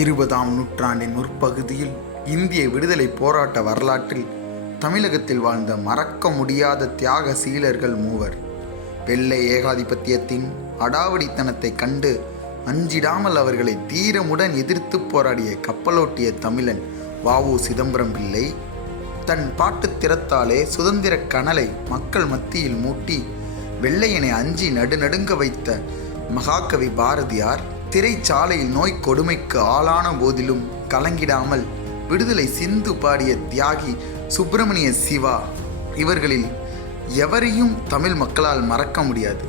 20ஆம் நூற்றாண்டின் முற்பகுதியில் இந்திய விடுதலை போராட்ட வரலாற்றில் தமிழகத்தில் வாழ்ந்த மறக்க முடியாத தியாக சீலர்கள் மூவர். வெள்ளை ஏகாதிபத்தியத்தின் அடாவடித்தனத்தை கண்டு அஞ்சிடாமல் அவர்களை தீரமுடன் எதிர்த்து போராடிய கப்பலோட்டிய தமிழன் வ.உ. சிதம்பரம் பிள்ளை தன் பாட்டுத் திறத்தாலே சுதந்திர கனலை மக்கள் மத்தியில் மூட்டி வெள்ளையனை அஞ்சி நடுநடுங்க வைத்த மகாகவி பாரதியார் திரைச்சாலையில் நோய் கொடுமைக்கு ஆளான போதிலும் கலங்கிடாமல் விடுதலை சிந்து பாடிய தியாகி சுப்பிரமணிய சிவா, இவர்களில் எவரையும் தமிழ் மக்களால் மறக்க முடியாது.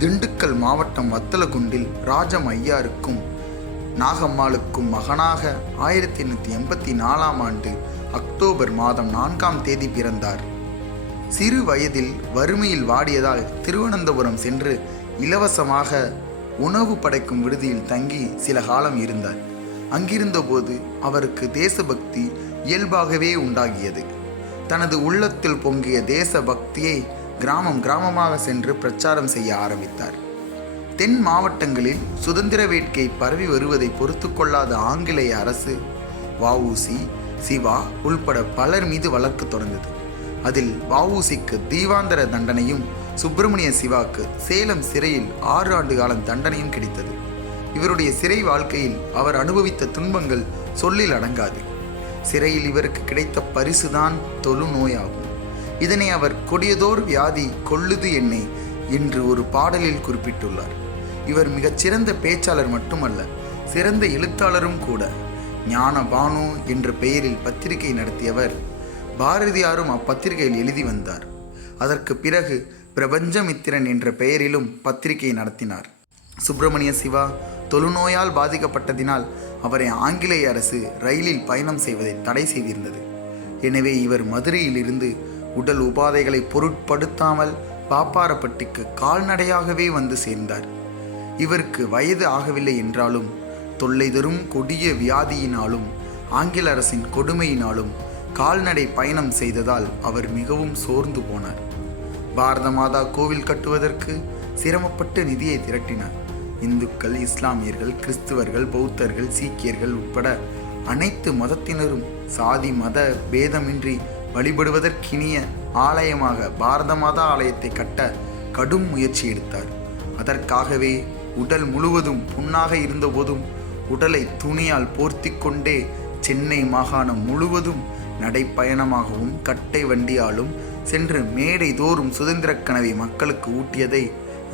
திண்டுக்கல் மாவட்டம் வத்தலகுண்டில் ராஜம் ஐயாருக்கும் நாகம்மாளுக்கும் மகனாக 1884ஆம் ஆண்டு அக்டோபர் மாதம் 4ஆம் தேதி பிறந்தார். சிறு வயதில் வறுமையில் வாடியதால் திருவனந்தபுரம் சென்று இலவசமாக உணவு படைக்கும் விடுதியில் தங்கி சில காலம் இருந்தார். அங்கிருந்தபோது அவருக்கு தேசபக்தி இயல்பாகவே உண்டாகியது. தனது உள்ளத்தில் பொங்கிய தேசபக்தியை கிராமமாக சென்று பிரச்சாரம் செய்ய ஆரம்பித்தார். தென் மாவட்டங்களில் சுதந்திர வேட்கை பரவி வருவதை பொறுத்து கொள்ளாத ஆங்கிலேய அரசு வ.உ.சி., சிவா உள்பட பலர் மீது வழக்கு தொடர்ந்தது. அதில் வ.உ.சி.க்கு தீவாந்தர தண்டனையும் சுப்பிரமணிய சிவாக்கு சேலம் சிறையில் 6 ஆண்டு காலம் தண்டனையும் கிடைத்தது. இவருடைய சிறை வாழ்க்கையில் அவர் அனுபவித்த துன்பங்கள் சொல்லில் அடங்காது. சிறையில் இவருக்கு கிடைத்த பரிசுதான் தொழுநோயாகும். இதனை அவர் கொடியதோர் வியாதி கொள்ளுது என்னை என்று ஒரு பாடலில் குறிப்பிட்டுள்ளார். இவர் மிகச்சிறந்த பேச்சாளர் மட்டுமல்ல, சிறந்த எழுத்தாளரும் கூட. ஞான பானு என்ற பெயரில் பத்திரிகை நடத்தியவர். பாரதியாரும் அப்பத்திரிகையில் எழுதி வந்தார். அதற்கு பிறகு பிரபஞ்சமித்திரன் என்ற பெயரிலும் பத்திரிகை நடத்தினார். சுப்பிரமணிய சிவா தொழுநோயால் பாதிக்கப்பட்டதினால் அவரை ஆங்கிலேய அரசு ரயிலில் பயணம் செய்வதை தடை செய்திருந்தது. எனவே இவர் மதுரையிலிருந்து உடல் உபாதைகளை பொருட்படுத்தாமல் பாப்பாரப்பட்டிக்கு கால்நடையாகவே வந்து சேர்ந்தார். இவருக்கு வயது ஆகவில்லை என்றாலும் தொல்லை தரும் கொடிய வியாதியினாலும் ஆங்கில அரசின் கொடுமையினாலும் கால்நடை பயணம் செய்ததால் அவர் மிகவும் சோர்ந்து போனார். பாரத மாதா கோவில் கட்டுவதற்கு சிரமப்பட்டு நிதியை திரட்டினார். இந்துக்கள், இஸ்லாமியர்கள், கிறிஸ்துவர்கள், பௌத்தர்கள், சீக்கியர்கள் உட்பட அனைத்து மதத்தினரும் சாதி மத பேதமின்றி வழிபடுவதற்கினிய ஆலயமாக பாரத மாதா ஆலயத்தை கட்ட கடும் முயற்சி எடுத்தார். அதற்காகவே உடல் முழுவதும் புண்ணாக இருந்தபோதும் உடலை துணியால் போர்த்தி கொண்டே சென்னை மாகாணம் முழுவதும் நடைப்பயணமாகவும் கட்டை வண்டியாலும் சென்று மேடை தோறும் சுதந்திர கனவை மக்களுக்கு ஊட்டியதை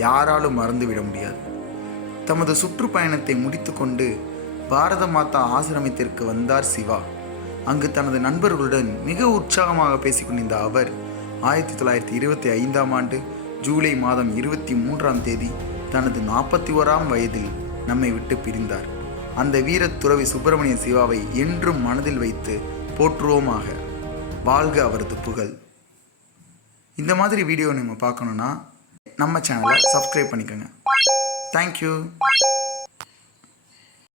யாராலும் மறந்துவிட முடியாது. தமது சுற்றுப்பயணத்தை முடித்து கொண்டு பாரத மாதா ஆசிரமத்திற்கு வந்தார் சிவா. அங்கு தனது நண்பர்களுடன் மிக உற்சாகமாக பேசிக்கொண்டிருந்த அவர் 1925ஆம் ஆண்டு ஜூலை மாதம் 23ஆம் தேதி தனது 41ஆம் வயதில் நம்மை விட்டு பிரிந்தார். அந்த வீரத் துறவி சுப்பிரமணிய சிவாவை என்றும் மனதில் வைத்து போற்றுவோமாக. வாழ்க அவரது புகழ். இந்த மாதிரி வீடியோ நம்ம பார்க்கணுன்னா நம்ம சேனலை சப்ஸ்கிரைப் பண்ணிக்கோங்க. தேங்க்யூ.